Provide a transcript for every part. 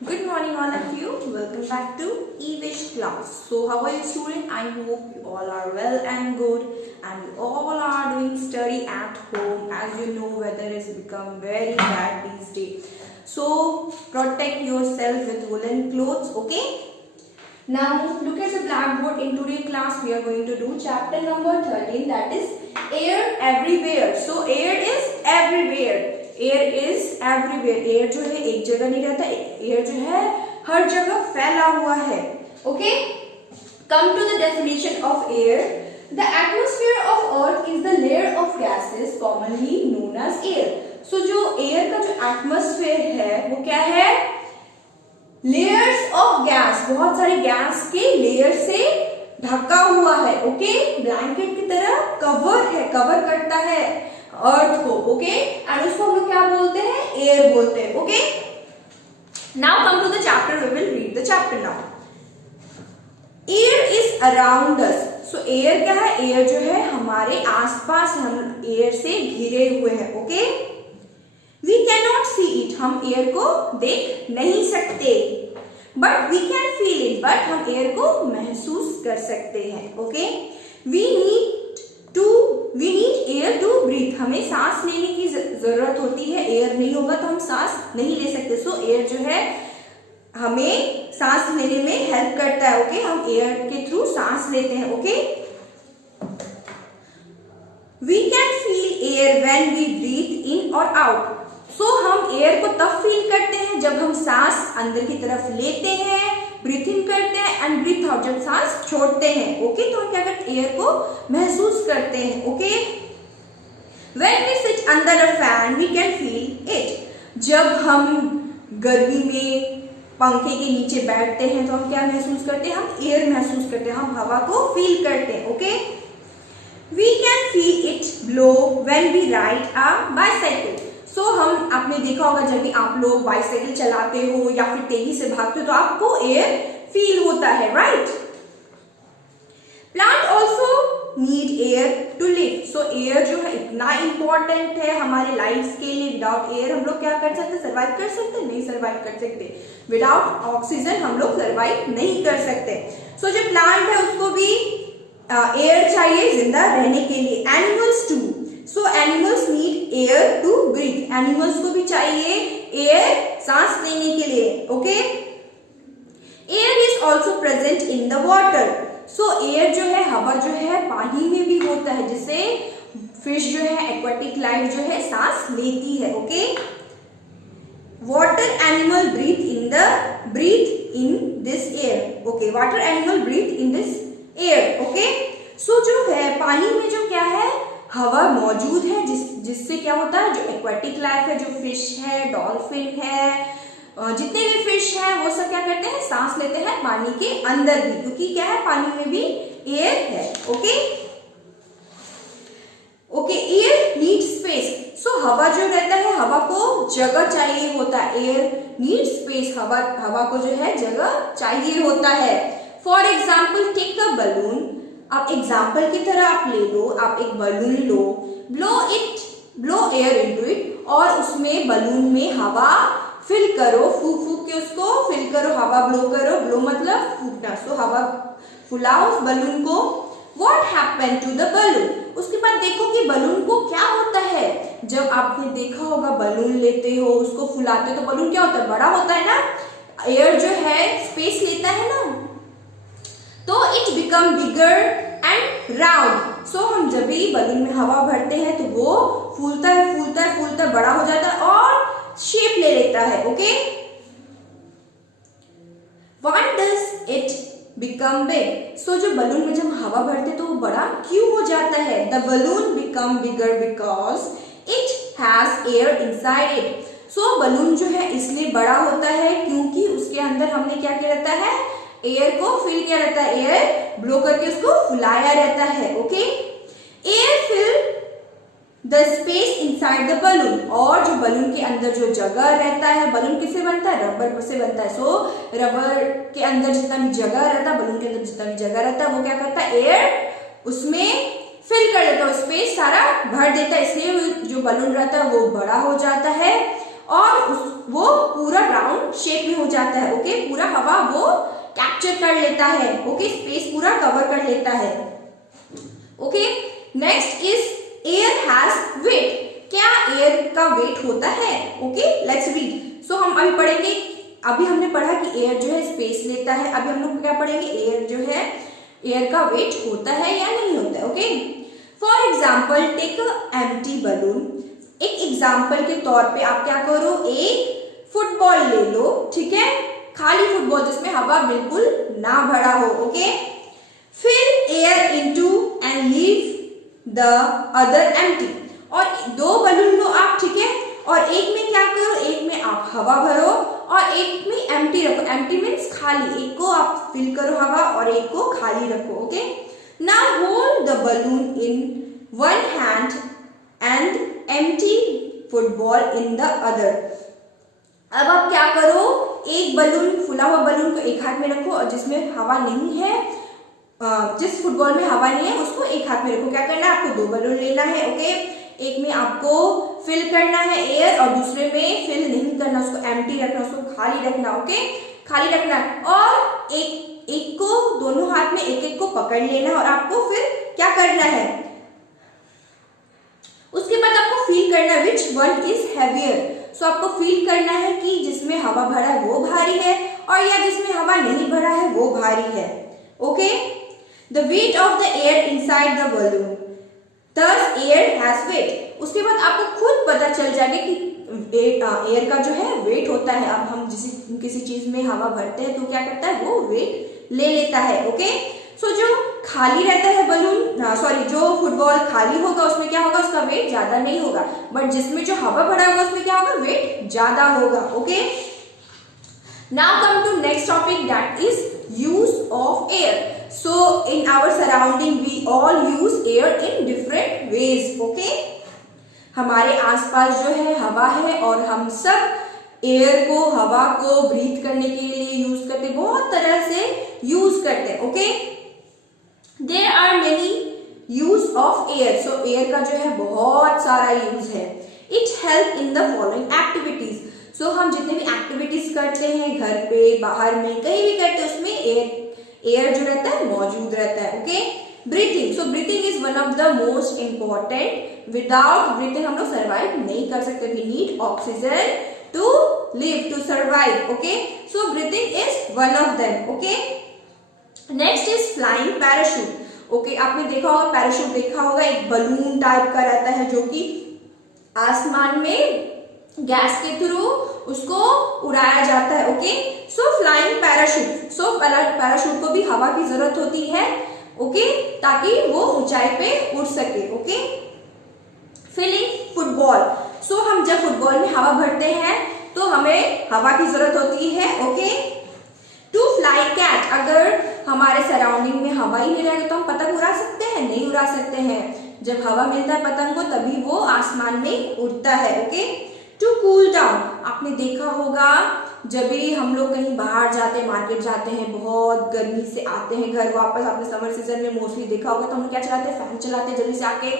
Good morning, all of you. Welcome back to EVish class. So, how are you, student? I hope you all are well and good, and you all are doing study at home. As you know, weather has become very bad these days. So, protect yourself with woolen clothes. Okay. Now, look at the blackboard. In today's class, we are going to do chapter number 13. That is air everywhere. So, air is everywhere. Air is everywhere. Air जो है एक जगह नहीं रहता, air जो है हर जगह फैला हुआ है. Okay, come to the definition of air. The atmosphere of earth is the layer of gases commonly known as air. So जो एयर का जो एटमॉस्फेयर है वो क्या है? लेयर्स ऑफ गैस, बहुत सारे गैस के लेयर से ढका हुआ है. ओके, ब्लैंकेट की तरह कवर है, कवर करता है अर्थ को. ओके, एंड उसको हम लोग क्या बोलते हैं? एयर बोलते हैं. Okay, now come to the chapter. We will read the chapter now. Air is around us. So air क्या है? एयर जो है हमारे आसपास, हम एयर से घिरे हुए हैं. Okay, we can not see it. हम एयर को देख नहीं सकते, but we can feel it. But हम एयर को महसूस कर सकते हैं. Okay, we need air to breathe. हमें सांस लेने की जरूरत होती है. एयर नहीं होगा तो हम सांस नहीं ले सकते. सो एयर जो है हमें सांस लेने में हेल्प करता है. ओके, हम एयर के थ्रू सांस लेते हैं. Okay, we can feel air when we breathe in और आउट. सो हम एयर को तब फील करते हैं जब हम सांस अंदर की तरफ लेते हैं, ब्रीथ इन करते हैं, एंड ब्रीथ आउट जब सांस छोड़ते हैं. ओके, तो हम क्या करते हैं? एयर को महसूस करते हैं. Okay, when we sit under a fan we can feel it. जब हम गर्मी में पंखे के नीचे बैठते हैं तो हम क्या महसूस करते हैं? हम एयर महसूस करते हैं, हम हवा को फील करते हैं. Okay, we can feel it blow when we ride a bicycle. So हम, आपने देखा होगा जब भी आप लोग बाइसाइकिल चलाते हो या फिर तेजी से भागते हो तो आपको एयर फील होता है, right? Plant also need air to live. So air जो है इतना इंपॉर्टेंट है हमारे लाइफ के लिए. विदाउट एयर हम लोग क्या कर सकते? सर्वाइव कर सकते? नहीं सर्वाइव कर सकते. विदाउट ऑक्सीजन हम लोग सर्वाइव नहीं कर सकते. सो जो प्लांट है उसको भी एयर चाहिए जिंदा रहने के लिए. Animals too. So animals need air to breathe. Animals को भी चाहिए एयर सांस लेने के लिए. Okay, air is also present in the water. So air जो है, हवा जो है पानी में भी होता है, जिससे फिश जो है, एक्वाटिक लाइफ जो है सांस लेती है. Okay, water animal breathe in this air. Okay, water animal breathe in this air. Okay, so जो है पानी में जो क्या है, हवा मौजूद है, जिससे क्या होता है? जो एक्वाटिक लाइफ है, जो फिश है, डॉल्फिन है, जितने भी फिश हैं वो सब क्या करते हैं? सांस लेते हैं पानी के अंदर भी, क्योंकि क्या है? पानी में भी एयर है. Okay, okay, air need space. So हवा जो रहता है, हवा को जगह चाहिए होता है. Air need space. हवा को जो है जगह चाहिए होता है. For example take a balloon. आप एग्जाम्पल की तरह आप ले लो, आप एक बलून लो, ब्लो एयर इनटू इट, और उसमें बलून में हवा फिल करो, फूक के उसको फिल करो, हवा ब्लो करो. ब्लो मतलब फूकना. सो हवा फुलाओ उस बलून को. What happened to the balloon? उसके बाद देखो कि बलून को क्या होता है. जब आपने देखा होगा बलून लेते हो, उसको फुलाते हो तो बलून क्या होता है? बड़ा होता है ना. एयर जो है स्पेस लेता है ना, तो it become bigger and round. So हम जब भी बलून में हवा भरते हैं तो वो फूलता है, बड़ा हो जाता है और शेप ले लेता है. Okay, why does it become big? So जो बलून में जब हवा भरते तो वो बड़ा क्यों हो जाता है? The balloon become bigger because it has air inside it. So balloon जो है इसलिए बड़ा होता है क्योंकि उसके अंदर हमने क्या किया रहता है? एयर को फिल किया रहता है. एयर ब्लो करके उसको फुलाया रहता है. Okay, air fill the space inside the balloon. और जो बलून के अंदर जो जगह रहता है, बलून किससे बनता है? रबर से बनता है. सो रबर के अंदर जितना भी जगह रहता है, बलून के अंदर जितना भी जगह रहता है, वो क्या करता है? एयर उसमें फिल कर देता है, स्पेस सारा भर देता है. इसलिए जो बलून रहता है वो बड़ा हो जाता है और वो पूरा राउंड शेप में हो जाता है। ओके, पूरा हवा वो कैप्चर कर लेता है। ओके, स्पेस पूरा कवर कर लेता है। Okay, next is air has weight. क्या एयर का वेट होता है? Okay, let's read. सो हम अभी पढ़ेंगे, अभी हमने पढ़ा कि एयर जो है स्पेस लेता है। अभी हम लोग क्या पढ़ेंगे, एयर जो है, एयर का वेट होता है या नहीं होता है। Okay, for example take a empty balloon. एक एग्जाम्पल के तौर पे आप क्या करो, एक फुटबॉल ले लो, ठीक है, खाली फुटबॉल जिसमें हवा बिल्कुल ना भरा हो। Okay, fill air into and leave the other empty. और दो बलून लो आप, ठीक है, और एक में क्या करो, एक में आप हवा भरो और एक में एम्प्टी रखो। एम्प्टी मीन्स खाली, एक को आप फिल करो हवा और एक को खाली रखो। Okay, now hold the balloon in one hand and empty football in the other. अब आप क्या करो, एक बलून, फुला हुआ बलून को एक हाथ में रखो और जिसमें हवा नहीं है, जिस फुटबॉल में हवा नहीं है उसको एक हाथ में रखो। क्या करना है, आपको दो बलून लेना है। ओके, एक में आपको फिल करना है एयर और दूसरे में फिल नहीं करना, उसको एम्प्टी रखना, उसको खाली रखना। ओके, खाली रखना और एक को दोनों हाथ में एक एक को पकड़ लेना है और आपको फिर क्या करना है, उसके बाद आपको फील करना है विच वन इज हैवियर। सो आपको फील करना है कि जिसमें हवा भरा है वो भारी है और या जिसमें हवा नहीं भरा है वो भारी है। Okay, the weight of the air inside the balloon, thus air has weight। उसके बाद आपको खुद पता चल जाएगा कि एयर का जो है वेट होता है। अब हम किसी चीज में हवा भरते हैं तो क्या करता है, वो वेट ले लेता है। ओके, सो जो खाली रहता है बलून, सॉरी, जो फुटबॉल खाली होगा उसमें क्या होगा, उसका वेट ज्यादा नहीं होगा, बट जिसमें जो हवा भरा होगा उसमें क्या होगा, वेट ज्यादा होगा। Okay, now come to next topic, that is use of air. So in our surrounding we all use air in different ways. Okay, हमारे आसपास जो है हवा है और हम सब एयर को, हवा को ब्रीथ करने के लिए यूज करते, बहुत तरह से यूज करते हैं। Okay, there are many use of air. So air का जो है बहुत सारा यूज है। It help in the following activities. So हम जितने भी एक्टिविटीज करते हैं, घर पे, बाहर में, कहीं भी करते हैं, उसमें एयर जो रहता है मौजूद रहता है। Okay, breathing. So breathing is one of the most important. Without breathing हम लोग सर्वाइव नहीं कर सकते। We need oxygen to live, to survive. Okay, so breathing is one of them. Okay, next is flying parachute. Okay, आपने देखा होगा, parachute देखा होगा, एक बलून टाइप का रहता है जो कि आसमान में गैस के थ्रू उसको उड़ाया जाता है। Okay, so flying parachute. So parachute को भी हवा की जरूरत होती है। ओके, ताकि वो ऊंचाई पे उड़ सके। Okay, filling football. सो हम जब फुटबॉल में हवा भरते हैं तो हमें हवा की जरूरत होती है। Okay, to fly kite. अगर हमारे सराउंडिंग में हवा ही नहीं रहेगा तो हम पतंग उड़ा सकते हैं? नहीं उड़ा सकते हैं। जब हवा मिलता है पतंग को तभी वो आसमान में उड़ता है। Okay, to cool down. आपने देखा होगा जब भी हम लोग कहीं बाहर जाते हैं, मार्केट जाते हैं, बहुत गर्मी से आते हैं घर वापस, आपने समर सीजन में मोस्टली देखा होगा तो हम क्या चलाते हैं, फैन चलाते हैं जल्दी से आके,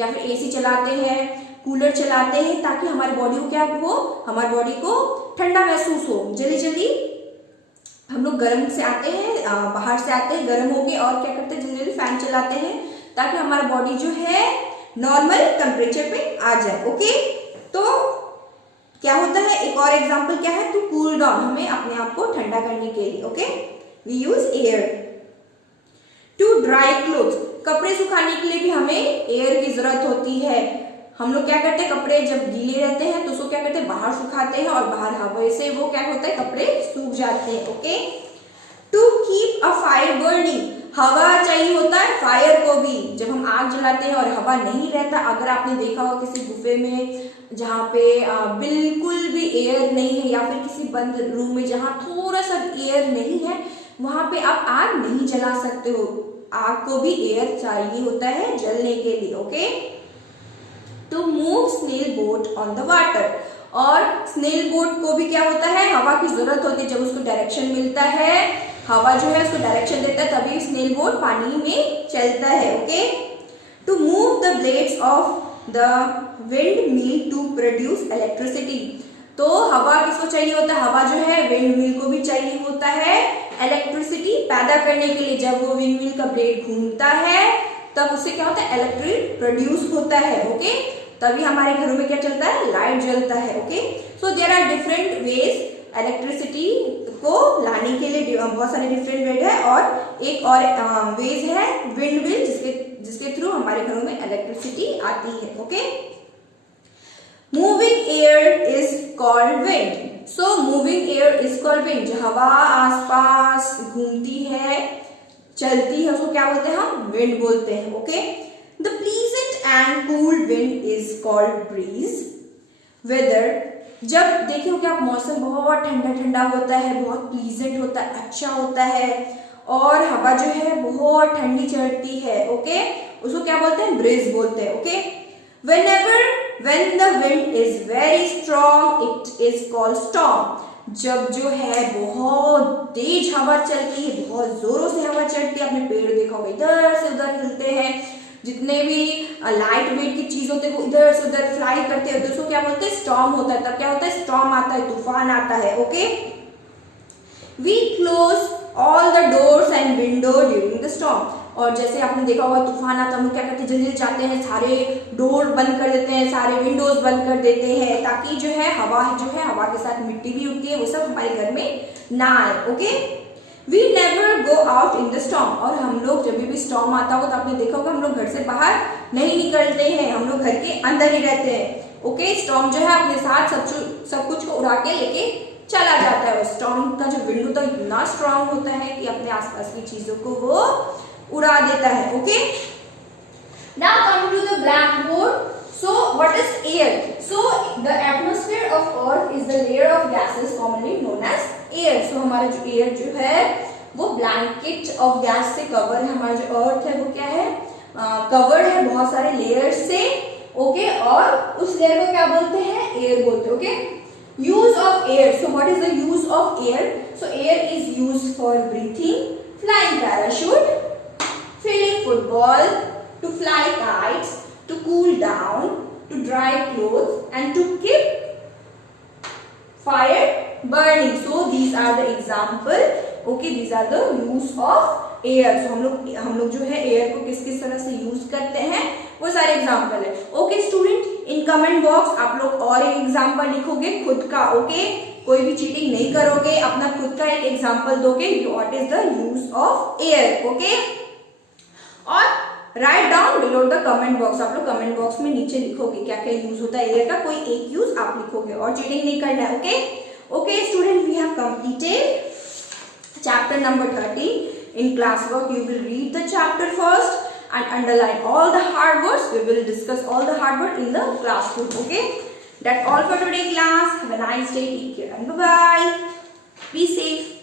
या फिर एसी चलाते हैं, कूलर चलाते हैं, ताकि हमारी बॉडी को क्या हो, हमारी बॉडी को ठंडा महसूस हो। जल्दी जल्दी हम लोग गर्म से आते हैं, बाहर से आते हैं गर्म होके, और क्या करते हैं, जल्दी जल्दी फैन चलाते हैं ताकि हमारा बॉडी जो है नॉर्मल टेम्परेचर पे आ जाए। ओके, तो क्या होता है, एक और एग्जांपल क्या है, टू कूल डाउन, हमें अपने आप को ठंडा करने के लिए। Okay, we use air. To dry clothes, कपड़े सुखाने के लिए भी हमें एयर की जरूरत होती है। हम लोग क्या करते हैं, कपड़े जब गीले रहते हैं तो उसको क्या करते हैं, बाहर सुखाते हैं, और बाहर हवा से वो क्या होता है, कपड़े सूख जाते हैं। Okay, to keep a fire burning, हवा चाहिए होता है फायर को भी। जब हम आग जलाते हैं और हवा नहीं रहता, अगर आपने देखा हो किसी गुफे में जहाँ पे बिल्कुल भी एयर नहीं है, या फिर किसी बंद रूम में जहाँ थोड़ा सा एयर नहीं है, वहां पे आप आग नहीं जला सकते हो। आग को भी एयर चाहिए होता है जलने के लिए। Okay, to move snail boat on the water, और स्नेल बोट को भी क्या होता है, हवा की जरूरत होती है। जब उसको डायरेक्शन मिलता है, हवा जो है उसको डायरेक्शन देता है, तभी स्नेल बोट पानी में चलता है। Okay, to move the blades of the windmill to produce electricity, तो हवा किसको चाहिए होता है? हवा जो है विंड मिल को भी चाहिए होता है इलेक्ट्रिसिटी पैदा करने के लिए। जब वो विंड मिल का ब्लेड घूमता है तब उससे क्या होता है? इलेक्ट्रिक प्रोड्यूस होता है। ओके, तभी हमारे घरों में क्या चलता है? लाइट जलता है। Okay, so there are different ways electricity को लाने के लिए, बहुत सारे डिफरेंट वेज है। और एक और वेज है विंड मिल, जिसके थ्रू हमारे घरों में इलेक्ट्रिसिटी आती है। Okay, moving air is called wind. So moving air is called wind. जो हवा आसपास घूमती है, चलती है, उसको क्या बोलते हैं? हम विंड बोलते हैं। Okay, the pleasant and cool wind is called breeze. Weather, जब देखिए कि आप मौसम बहुत ठंडा ठंडा होता है, बहुत प्लीजेंट होता है, अच्छा होता है, और हवा जो है बहुत ठंडी चलती है, ओके, उसको क्या बोलते हैं? ब्रीज बोलते हैं। Okay, when the wind is very strong it is called storm। जब जो है बहुत तेज हवा चलती है, बहुत जोरों से हवा चलती है, आपने पेड़ देखा होगा इधर से उधर हिलते हैं, जितने भी लाइट वेट की चीज होते हैं वो इधर से उधर फ्लाई करते हैं, तो उसको क्या बोलते हैं? स्टॉर्म होता है। तब क्या होता है? स्टॉर्म आता है, तूफान आता है। Okay, we close all the doors and window during the storm. और जैसे आपने देखा होगा तूफान आता है, हम लोग क्या करते हैं? जल्दी जाते हैं, सारे डोर बंद कर देते हैं, सारे विंडोज बंद कर देते हैं, ताकि जो है हवा के साथ मिट्टी भी उड़ती है, वो सब हमारे घर में ना आए। Okay, we never go out in the storm. और हम लोग जब भी स्टॉर्म आता होगा तो आपने देखा होगा हम लोग घर से बाहर नहीं निकलते हैं, हम लोग घर के अंदर ही रहते हैं। ओके, स्टॉर्म जो है अपने साथ सब कुछ को उड़ा के लेके चला जाता है। स्टॉर्म का जो विंड होता है इतना स्ट्रांग होता है कि अपने आसपास की चीजों को वो उड़ा देता है। Okay, now come to the blackboard. So what is air? So the atmosphere of earth is the layer of gases commonly known as air. So हमारा जो एयर जो है वो ब्लैंकेट ऑफ गैस से कवर है। हमारा जो अर्थ है वो क्या है? कवर्ड है बहुत सारे लेयर से। ओके, और उस लेयर को क्या बोलते हैं? एयर बोलते हैं। Okay, use of air. So what is the use of air? So air is used for breathing, flying parachute, filling football, to fly kites, to cool down, to dry clothes, and to keep fire burning. So these are the example. Okay, these are the use of air. So हम लोग जो है air को किस किस तरह से use करते हैं वो सारे एग्जाम्पल है। Okay student, in comment box आप लोग और एक एग्जाम्पल लिखोगे खुद का। ओके, कोई भी चीटिंग नहीं करोगे, अपना खुद का एक एग्जाम्पल दोगे what is the use of air. Okay, और write down below the comment box. आप लोग कमेंट बॉक्स में नीचे लिखोगे क्या क्या यूज होता है एयर का, कोई एक यूज आप लिखोगे और चीटिंग नहीं करना है। Okay, okay student, we have completed chapter number 13. In classwork you will read the chapter first and underline all the hard words. We will discuss all the hard words in the classroom. Okay, that's all for today class. Have a nice day, take care and bye bye. Be safe.